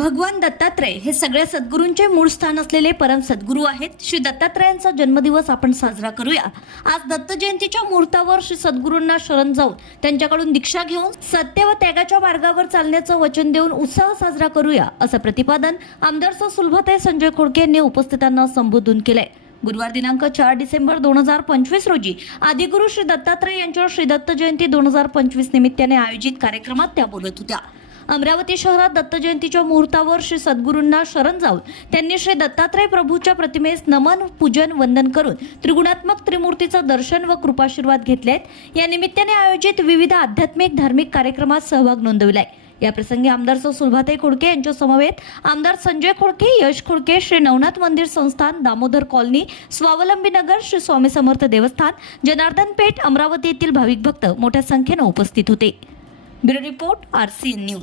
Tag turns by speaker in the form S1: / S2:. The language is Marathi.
S1: भगवान दत्तात्रय हे सगळ्या सद्गुरूंचे मूळ स्थान असलेले परम सद्गुरू आहेत. श्री दत्तात्रयांचा जन्मदिवस आपण साजरा करूया. आज दत्त जयंतीच्या मुहूर्तावर श्री सद्गुरूंना शरण जाऊन त्यांच्याकडून दीक्षा घेऊन सत्य व त्यागाच्या मार्गावर चालण्याचं वचन देऊन उत्साह साजरा करूया असं प्रतिपादन आमदार सौ संजय खोडके यांनी उपस्थितांना संबोधून केलंय. गुरुवार दिनांक चार डिसेंबर दोन हजार पंचवीस रोजी आदिगुरु श्री दत्तात्रय यांच्यावर श्री दत्त जयंती दोन हजार पंचवीस निमित्ताने आयोजित कार्यक्रमात त्या बोलत होत्या. अमरावती शहरात दत्त जयंतीच्या मुहूर्तावर श्री सद्गुरूंना शरण जाऊन त्यांनी श्री दत्तात्रय प्रभूच्या प्रतिमेस नमन पूजन वंदन करून त्रिगुणात्मक त्रिमूर्तीचं दर्शन व कृपाशीर्वाद घेतलेत. या निमित्ताने आयोजित विविध आध्यात्मिक धार्मिक कार्यक्रमात सहभाग नोंदविलाय. या प्रसंगी आमदार सौ सुलभाताई खोडके यांच्या समवेत आमदार संजय खोडके यश खोडके श्री नवनाथ मंदिर संस्थान दामोदर कॉलनी स्वावलंबी नगर श्री स्वामी समर्थ देवस्थान जनार्दन पेठ अमरावती येथील भाविक भक्त मोठ्या संख्येनं उपस्थित होते. Bureau report R C news.